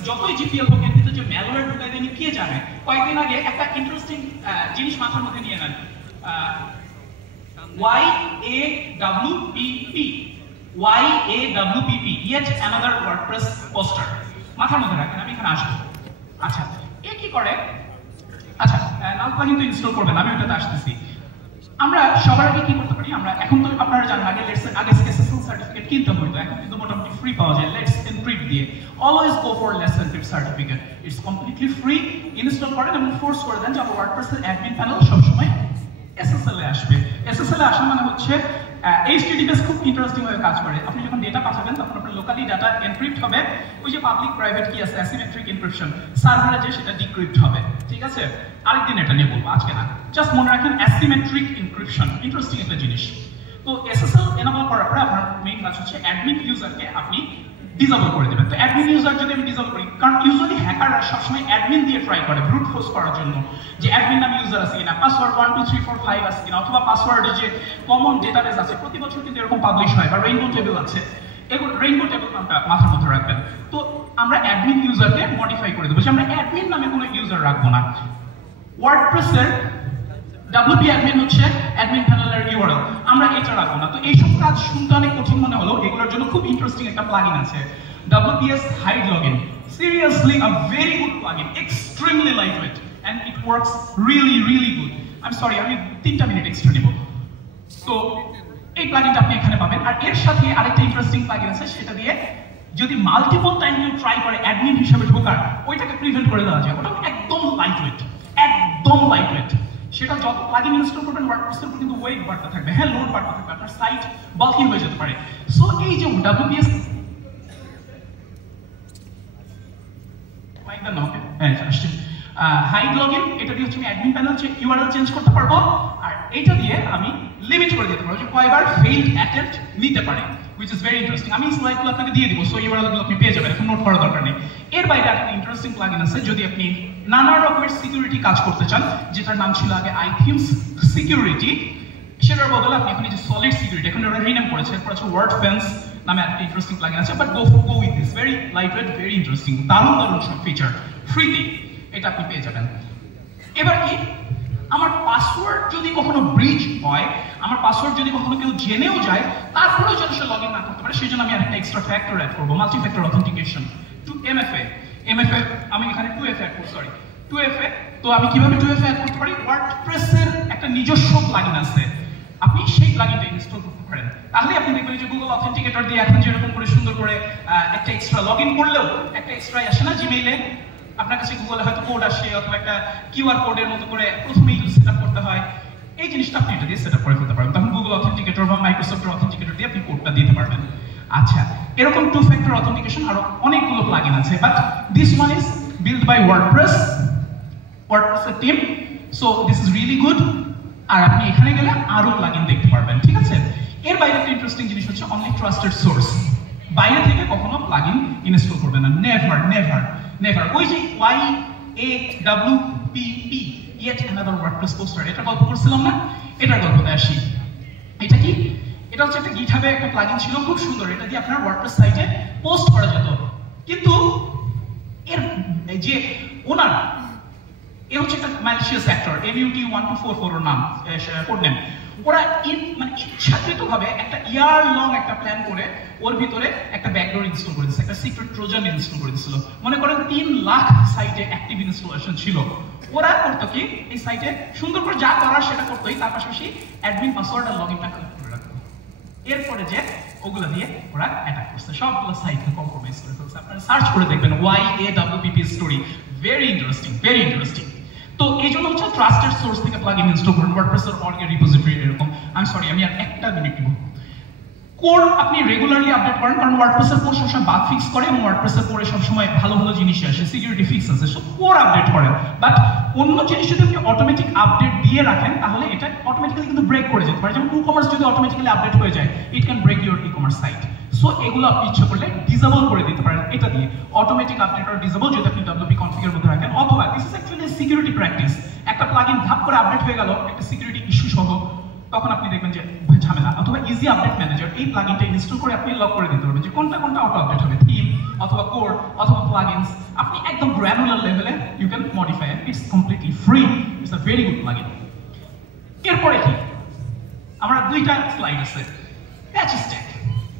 যতই জিপিএল হোক, কিন্তু যে ম্যালওয়্যার ঢুকাই দেয়নি কে জানে। কয়েকদিন আগে একটা ইন্টারেস্টিং জিনিস মাথার মধ্যে নিয়ে নেন, YAWPP, yet another WordPress poster, মাথার মধ্যে রাখেন, আমি এখানে আসবো। আচ্ছা, এ কি করে? আচ্ছা, নাল প্লাগইন তো ইনস্টল করবেন, আমি ওটাতে আসতেছি। আমরা সবার আগে কি করতে পারি? আমরা এখন তো আপনারা জানেন, আগে SSL সার্টিফিকেট কিনতে হতো, এখন কিন্তু মোটামুটি ফ্রি পাওয়া যায় লেটস এনক্রিপ্ট দিয়ে। Always go for let's encrypt certificate, it's completely free. Install করেন এবং ফোর্স করে দেন যে আমার ওয়ার্ডপ্রেসের অ্যাডমিন প্যানেল সবসময় SSL এ আসবে। SSL এ আসা মানে হচ্ছে HTTPS খুব ইন্টারেস্টিং ভাবে কাজ করে। আপনি যখন ডেটা পাঠাবেন তখন আপনার লোকালি ডাটা এনক্রিপ্ট হবে, ওই যে পাবলিক প্রাইভেট কি আছে অ্যাসিমেট্রিক এনক্রিপশন, সার্ভারে যে সেটা ডিক্রিপ্ট হবে, ঠিক আছে? আরেকদিন এটা নিয়ে বলবো, আজকে না। জাস্ট মনে রাখেন অ্যাসিমেট্রিক এনক্রিপশন, ইন্টারেস্টিং একটা জিনিস। তো SSL এনেবল করার পরে আপনার মেইন কাজ হচ্ছে অ্যাডমিন ইউজারকে আপনি ডিসেবল করে দেবেন। তো অ্যাডমিন ইউজার যদি আমি ডিসেবল করি, কারণ ইউজুয়ালি হ্যাকাররা সবসময় অ্যাডমিন দিয়ে ট্রাই করে ব্রুট ফোর্স করার জন্য, যে অ্যাডমিন নামে ইউজার আছে কিনা, পাসওয়ার্ড 1 2 3 4 5 আছে কিনা, অথবা পাসওয়ার্ডে যে কমন ডেটাবেস আছে, প্রতি বছর কিন্তু এরকম পাবলিশ হয়, বা রেইনবো টেবিল আছে, এগুলো রেইনবো টেবিল নামটা মাথার মধ্যে রাখবেন। তো আমরা অ্যাডমিন ইউজারকে মডিফাই করে দেবো, যে আমরা অ্যাডমিন নামে কোনো ইউজার রাখবো না। ওয়ার্ডপ্রেসের WP অ্যাডমিন হচ্ছে অ্যাডমিন প্যানেলের ইউআরএল, আমরা এটা রাখবো না। তো এইসব কাজ শুনতে অনেক কঠিন মনে হলো, এগুলোর জন্য খুব ইন্টারেস্টিং একটা প্লাগইন আছে, WPS Hide Login. Seriously, a very good plugin, extremely lightweight, and it works really good. I'm sorry, আমি 3টা মিনিট এক্সট্রা নিব। তো এই প্লাগইনটা আপনি এখানে পাবেন, আর এর সাথে আরেকটা ইন্টারেস্টিং প্লাগইন আছে, সেটা দিয়ে যদি মাল্টিপল টাইম কেউ ট্রাই করে অ্যাডমিন হিসেবে ঢোকার, ওইটাকে প্রিভেন্ট করে দেওয়া যায়। ওটা একদম লাইটওয়েট, একদম লাইটওয়েট। সেটা যত প্লাগইন ইনস্টল করবেন ওয়ার্ডপ্রেসের উপর কিন্তু ওয়েট বাড়তে থাকবে, হ্যাঁ লোড বাড়তে থাকবে, আপনার সাইট বাল্কি হয়ে যেতে পারে। সো এই যে WPS হাইড লগইন, এটা দিয়ে হচ্ছে আমি অ্যাডমিন প্যানেল ইউআরএল চেঞ্জ করতে পারবো, আর এটা দিয়ে আমি লিমিট করে দিতে পারবো যে কয়বার ফেইল্ড অ্যাটেম্প্ট নিতে পারে, which is very interesting. আমি স্লাইডগুলো আপনাকে দিয়ে দিব, সো ইউআরএলগুলো আপনি পেয়ে যাবেন, এখন নোট করার দরকার নেই। এর বাইরে একটা ইন্টারেস্টিং প্লাগইন আছে, যদি আপনি নানা রকমের সিকিউরিটি কাজ করতে চান, যেটার নাম ছিল আগে আইথিমস সিকিউরিটি, সেটার বদলে আপনি এখন এই যে সলিড সিকিউরিটি, এখন ওরা রিনেম করেছে, এরপর আছে ওয়ার্ড ফেন্স নামে একটা ইন্টারেস্টিং প্লাগইন আছে, but go with this, very light weight, very interesting, দারুণ দারুণ সব ফিচার ফ্রিতে এটা আপনি পেয়ে যাবেন। এবার কি, আমার পাসওয়ার্ড যদি কখনো ব্রিচ হয়, আমার পাসওয়ার্ড যদি কখনো কেউ জেনেও যায়, তারপরেও যেন সে লগইন না করতে পারে, সেই জন্য আমি আরেকটা এক্সট্রা ফ্যাক্টর অ্যাড করবো, multi factor authentication to MFA. আমি এখানে 2FA অ্যাড করব, সরি 2FA। তো আমি কিভাবে 2FA অ্যাড করতে পারি? ওয়ার্ডপ্রেসের একটা নিজস্ব প্লাগইন আছে, আপনি সেই প্লাগইনটা ইনস্টল করতে পারেন, তাহলে আপনি দেখবেন যে গুগল অথেন্টিকেটর দিয়ে এখন যেরকম করে সুন্দর করে একটা এক্সট্রা লগইন করলেও একটা এক্সট্রা আসে না জিমেইলে, আপনার কাছে গুগলে হয়তো কোড আসে অথবা একটা কিউআর কোডের মতো করে প্রথমেই সেটআপ করতে হয়, এই জিনিসটা আপনি এটা দিয়ে সেটআপ করে ফেলতে পারবেন, তখন গুগল অথেন্টিকেটর বা মাইক্রোসফটের অথেন্টিকেটর দিয়ে আপনি কোডটা দিতে পারবেন। আচ্ছা, এরকম 2 ফ্যাক্টর অথেন্টিকেশন আরো অনেকগুলো প্লাগইন আছে, but this one is build by ওয়ার্ডপ্রেসের team, so this is really good. আর আপনি এখানে গেলে আরো প্লাগইন দেখতে পারবেন, ঠিক আছে? এর বাইরে একটা ইন্টারেস্টিং জিনিস হচ্ছে অনলি ট্রাস্টেড সোর্স, বাইরে থেকে কখনো প্লাগইন ইনস্টল করবেন না, নেভার নেভার নেভার। ওই যে YAWPP, yet another WordPress poster, এটা গল্প করছিলাম না, এটার গল্পতে আসি। এটা কি? এটা হচ্ছে একটা গিটহাবে একটা প্লাগইন ছিল, খুব সুন্দর, এটা দিয়ে আপনার ওয়ার্ডপ্রেস সাইটে পোস্ট করা যেত, কিন্তু এর যে ওনার, এর হচ্ছে একটা ম্যালিশিয়াস অ্যাক্টর, MUT1244 ওর নাম, কোড নেম, ওরা মানে ইচ্ছাকৃতভাবে একটা ইয়ার লং একটা প্ল্যান করে ওর ভিতরে একটা ব্যাকডোর ইনস্টল করে দিয়েছে, একটা সিক্রেট ট্রোজান ইনস্টল করে দিয়েছিল। মনে করেন 3 লাখ সাইটে অ্যাক্টিভ ইনস্টলেশন ছিল। ওরা করতো কি, এই সাইটে সুন্দর করে যা করার সেটা করতোই, তার পাশাপাশি অ্যাডমিন পাসওয়ার্ড আর লগইনটা কালেক্ট করে রাখতো। এরপরে যে ওগুলা দিয়ে ওরা অ্যাটাক করছে, সবগুলো সাইটকে কম্প্রোমাইজ করে ফেলছে। আপনারা সার্চ করে দেখবেন YAWPP story, very interesting, very interesting. তো এই জন্য হচ্ছে ট্রাস্টেড সোর্স থেকে প্লাগইন ইনস্টল করুন, ওয়ার্ডপ্রেসের অর্গ রিপোজিটরি এরকম। আমি আর একটা মিনিট নিব। কোর আপনি রেগুলারলি আপডেট করেন, কারণ ওয়ার্ডপ্রেসের কোর সবসময় বাগ ফিক্স করে এবং ওয়ার্ডপ্রেসের কোরে সবসময় ভালো ভালো জিনিস আসে, সিকিউরিটি ফিক্স আছে, সো কোর আপডেট করেন। বাট অন্য জিনিস যদি আপনি অটোমেটিক আপডেট দিয়ে রাখেন, তাহলে এটা অটোমেটিক্যালি কিন্তু ব্রেক করে যেতে পারে। যেমন ই-কমার্স যদি অটোমেটিক্যালি আপডেট হয়ে যায়, it can break your e-commerce site. So এগুলো আপনি ইচ্ছা করলে ডিসেবল করে দিতে পারেন এটা দিয়ে, অটোমেটিক আপডেট আর ডিসেবল যদি আপনি WP কনফিগার মধ্যে রাখেন। অথবা this is actually security practice, একটা প্লাগইন ধাপ করে আপডেট হয়ে গেল একটা সিকিউরিটি ইস্যু সহ, তখন আপনি দেখবেন যে ঝামেলা। অথবা ইজি আপডেট ম্যানেজার, এই প্লাগইনটা ইনস্টল করে আপনি লক করে দিতে পারবেন যে কোনটা অটো আপডেট হবে, থিম অথবা কোড অথবা প্লাগইনস, আপনি একদম গ্র্যানুলার লেভেলে you can modify it, it's completely free, it's a very good plugin. এরপরে কি, আমরা 2টা স্লাইড আছে, প্যাচস্ট্যাক,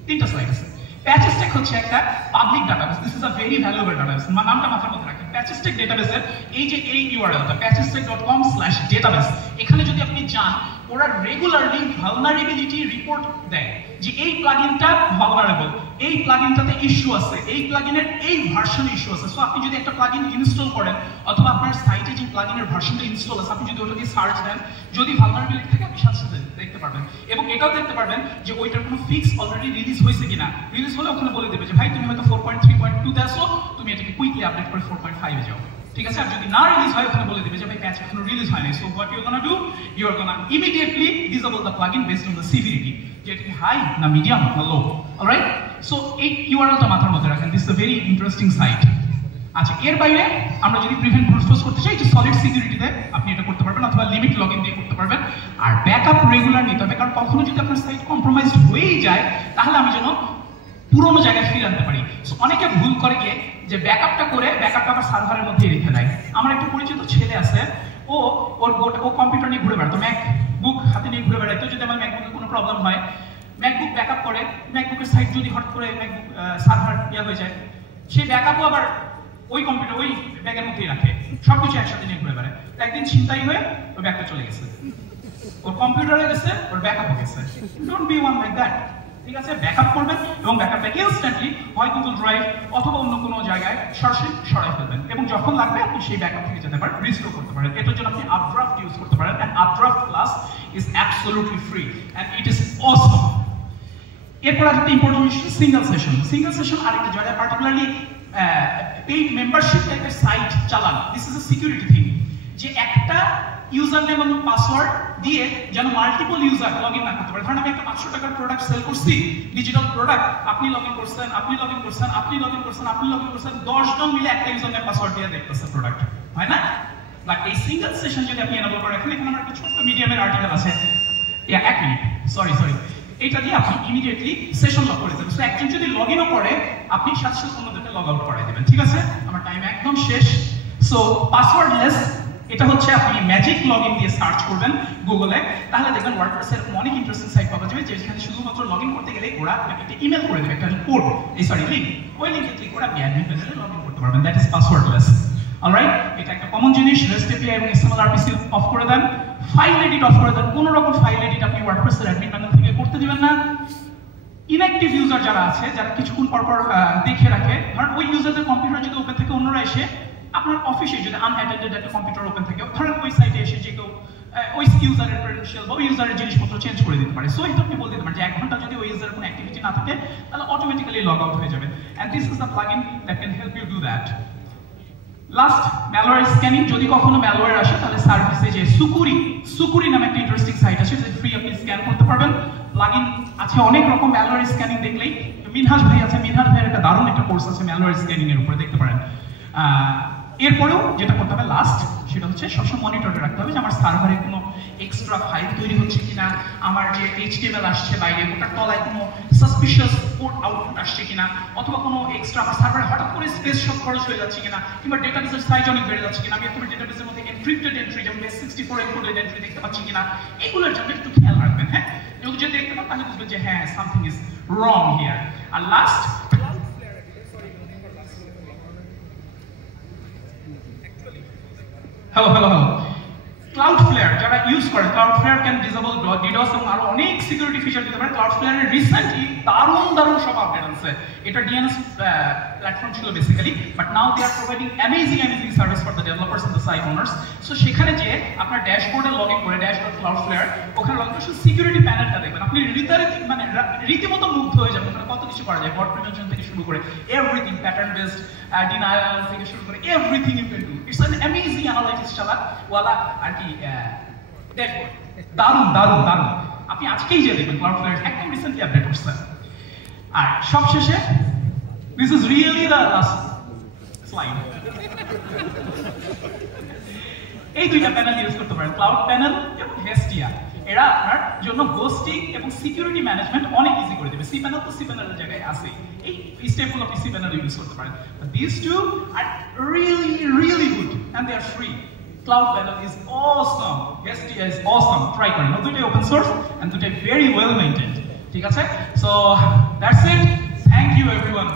3টা স্লাইড আছে। প্যাচস্ট্যাক হচ্ছে একটা public database, this is a very valuable database, নামটা মাথার মধ্যে রাখেন। প্যাচস্ট্যাক ডেটাবেসের এই যে এই ইউআরএলটা patchstack.com/database, এখানে যদি আপনি যান, ওরা রেগুলারলি ভালনারেবিলিটি রিপোর্ট দেয় যে এই প্লাগইনটা ভালনারেবল, এই প্লাগইনটাতে ইস্যু আছে, এই প্লাগইনের এই ভার্সনে ইস্যু আছে। সো আপনি যদি একটা প্লাগইন ইনস্টল করেন অথবা আপনার সাইটে যে প্লাগইনের ভার্সনটা ইনস্টল আছে, আপনি যদি ওটা দিয়ে সার্চ দেন, যদি ভালনারেবিলিটি থাকে আপনি সাথে সাথে দেখতে পারবেন, এবং এটাও দেখতে পারবেন যে ওইটার কোনো ফিক্স অলরেডি রিলিজ হয়েছে কিনা। রিলিজ হলে ওখানে বলে দেবে যে ভাই তুমি হয়তো 4.3.2 তে আসো, তুমি এটাকে কুইকলি আপডেট করে 4.5 এ যাও, ঠিক আছে? আর যদি না রিলিজ হয়, ওখানে বলে দেবে যে ভাই প্যাচ এখনো রিলিজ হয়নি। So what you gonna do, you are gonna immediately disable the plugin based on the severity, যে এটা কি হাই না মিডিয়াম না লো, অলরাইট? সো এই ইউআরএলটা মাথার মধ্যে রাখেন, this is a very interesting site. আচ্ছা, এর বাইরে আমরা যদি প্রিভেন্ট ব্রুট ফোর্স করতে চাই, যে সলিড সিকিউরিটিতে আপনি এটা করতে পারবেন, অথবা লিমিট লগইন দিয়ে করতে পারবেন। আর ব্যাকআপ রেগুলার নিতে হবে, কারণ কখনো যদি আপনার সাইট কম্প্রোমাইজড হয়েই যায়, তাহলে আমি যেন পুরোনো জায়গায় ফিরে আনতে পারি। সো অনেকে ভুল করে গিয়ে যে ব্যাকআপটা করে ব্যাকআপটা আবার সার্ভারের মধ্যে রেখে দেয়। আমার একটা পরিচিত ছেলে আছে, ও কম্পিউটার নিয়ে ঘুরে বেড়াতো, ম্যাকবুক হাতে নিয়ে ঘুরে বেড়াতো। যদি আমার ম্যাকবুকে কোনো প্রবলেম হয়, ম্যাকবুক ব্যাকআপ করে, ম্যাকবুকের সাইট যদি হঠাৎ করে ম্যাকবুক সার্ভার হয়ে যায়, সেই ব্যাকআপও আবার ওই কম্পিউটার ওই ব্যাগের মধ্যেই রাখে, সবকিছু একসাথে নিয়ে ঘুরে বেড়ায়। একদিন ছিনতাই হয়ে ওই ব্যাগটা চলে গেছে, ওর কম্পিউটারে গেছে, ওর ব্যাকআপও গেছে। Don't be one like that, ঠিক আছে? ব্যাকআপ করবেন এবং ব্যাকআপটা ইনস্ট্যান্টলি হয় গুগল ড্রাইভ অথবা অন্য কোনো জায়গায় সরাসরি সরাই ফেলবেন, এবং যখন লাগবে আপনি সেই ব্যাকআপ থেকে যেতে পারেন, রিস্টোর করতে পারেন। এটার জন্য আপনি আপড্রাফট ইউজ করতে পারেন, and Updraft plus is absolutely free and it is awesome. এরপর আরেকটা important issue, single session. Single session আরেকটা জায়গায় পার্টিকুলারলি পেইড মেম্বারশিপ টাইপের সাইট চালান, this is a security thing, যে একটা ইউজার নেম এবং পাসওয়ার্ড দিয়ে যেন মাল্টিপল ইউজার লগ ইন না করতে পারে। ধরেন আমি একটা 500 টাকার প্রোডাক্ট সেল করছি, ডিজিটাল প্রোডাক্ট, আপনি লগ ইন করছেন, আপনি লগ ইন করছেন, আপনি লগ ইন করছেন, আপনি লগ ইন করছেন, 10 জন মিলে একটা ইউজার নেম পাসওয়ার্ড দিয়ে দেখতেছে প্রোডাক্ট, হয় না? বাট এই সিঙ্গেল সেশন যদি আপনি এনেবল করেন, এখানে আমার একটা ছোট্ট মিডিয়ামের আর্টিকেল আছে, 1 মিনিট, সরি এটা দিয়ে আপনি ইমিডিয়েটলি সেশন লক করে দেবেন। সো একজন যদি লগ ইনও করে, আপনি সাথে সাথে অন্যদেরকে লগ আউট করাই দেবেন, ঠিক আছে? আমার টাইম একদম শেষ। সো পাসওয়ার্ডলেস, এটা হচ্ছে আপনি ম্যাজিক লগইন দিয়ে সার্চ করবেন গুগলে, তাহলে দেখবেন ওয়ার্ডপ্রেসের অনেক ইন্টারেস্টিং সাইট পাওয়া যাবে, যেখানে শুধুমাত্র লগইন করতে গেলে ওরা আপনাকে একটা ইমেল করে দেবে, একটা কোড, লিংক, ওই লিংকে ক্লিক করে আপনি অ্যাডমিন প্যানেলে লগইন করতে পারবেন। That is পাসওয়ার্ডলেস। অলরাইট, এটা একটা কমন জিনিস। REST API এবং XML RPC অফ করে দেন, ফাইল এডিট অফ করে দেন। কোনো রকম ফাইল এডিট আপনি ওয়ার্ডপ্রেসের অ্যাডমিন প্যানেল থেকে করতে দিবেন না। ইনঅ্যাক্টিভ ইউজার যারা আছে, যারা কিছুক্ষণ পর পর দেখে রাখে, ধরেন ওই ইউজারদের কম্পিউটার যদি ওপেন থেকে অন্যরা এসে আপনার অফিসে যদি আনঅ্যাটেন্ডেড একটা কম্পিউটার ওপেন থাকে, ধরেন ওই সাইটে এসে যে কেউ ওই ইউজারের ক্রেডেনশিয়াল বা ওই ইউজারের জিনিসপত্র চেঞ্জ করে দিতে পারে। সো এটা আপনি বলতে পারেন যে 1 ঘন্টা যদি ওই ইউজারের কোনো অ্যাক্টিভিটি না থাকে, তাহলে অটোমেটিক্যালি লগ আউট হয়ে যাবে। And this is the plugin that can help you do that. Last, malware scanning. যদি কখনো ম্যালওয়্যার আসে, তাহলে সার্ভিসে যে সুকুরি নামে একটা ইন্টারেস্টিং সাইট আছে, যেটা ফ্রি, আপনি স্ক্যান করতে পারবেন। প্লাগইন আছে অনেক রকম, ম্যালওয়্যার স্ক্যানিং দেখলেই মিনহাজ ভাই আছে, মিনহাজ ভাইয়ের একটা দারুণ একটা কোর্স আছে ম্যালওয়্যার স্ক্যানিং এর উপরে, দেখতে পারেন। এরপরেও যেটা করতে হবে লাস্ট, সেটা হচ্ছে সবসময় মনিটরে রাখতে হবে যে আমার সার্ভারে কোনো এক্সট্রা ফাইল তৈরি হচ্ছে কিনা, আমার যে HTML আসছে বাইরে ওটার তলায় কোনো সাসপিশিয়াস কোড আউটপুট আসছে কিনা, অথবা কোনো এক্সট্রা আমার সার্ভারে হঠাৎ করে স্পেস সব খরচ হয়ে যাচ্ছে কিনা, কিংবা ডেটাবেসের সাইজ অনেক বেড়ে যাচ্ছে কিনা, আমি তোমার ডেটাবেসের মধ্যে এনক্রিপ্টেড এন্ট্রি, যেমন base64 এনকোডেড এন্ট্রি দেখতে পাচ্ছি কিনা, এগুলোর জন্য একটু খেয়াল রাখবেন। হ্যাঁ, যদি দেখতে পান তাহলে বুঝবেন যে হ্যাঁ, সামথিং ইজ রং হিয়ার। আর লাস্ট, হ্যালো Cloudflare যারা ইউজ করে, Cloudflare ক্যান ডিসেবল DDoS এবং আরো অনেক সিকিউরিটি ফিচার দিতে পারে। Cloudflare এর রিসেন্টলি দারুণ সব আপডেট আছে। এটা DNS প্ল্যাটফর্ম ছিল basically, but now they are providing amazing service for the developers and the site owners. So সেখানে যে আপনার ড্যাশবোর্ডে লগইন করে dash.cloudflare, ওখানে লগইন করে সিকিউরিটি প্যানেলটা দেখবেন, আপনি রীতিমতো মুগ্ধ হয়ে যাবেন। ওখানে কত কিছু করা যায়, বট প্রিভেনশন থেকে শুরু করে এভরিথিং, প্যাটার্ন বেসড ডিনায়াল থেকে শুরু করে everything you can do. It's an amazing analytics ওয়ালা আর কি ড্যাশবোর্ড, দারুণ। আপনি আজকেই যে দেখবেন Cloudflare একদম রিসেন্টলি আপডেট করছে। আর সবশেষে, this is really the last slide. এই দুইটা প্যানেল ইউজ করতে পারেন, ক্লাউড প্যানেল এবং হেস্টিয়া। এরা আপনার জন্য হোস্টিং এবং সিকিউরিটি ম্যানেজমেন্ট অনেক ইজি করে দেবে। সি প্যানেল তো সি প্যানেলের জায়গায় আছে, এই স্টেপগুলো আপনি সি প্যানেল ইউজ করতে পারেন। This two are really good and they are free. Cloud Panel is awesome. Hestia is awesome. Try করেন। দুটোই ওপেন সোর্স and দুটোই very well maintained। ঠিক আছে? So that's it. Thank you everyone.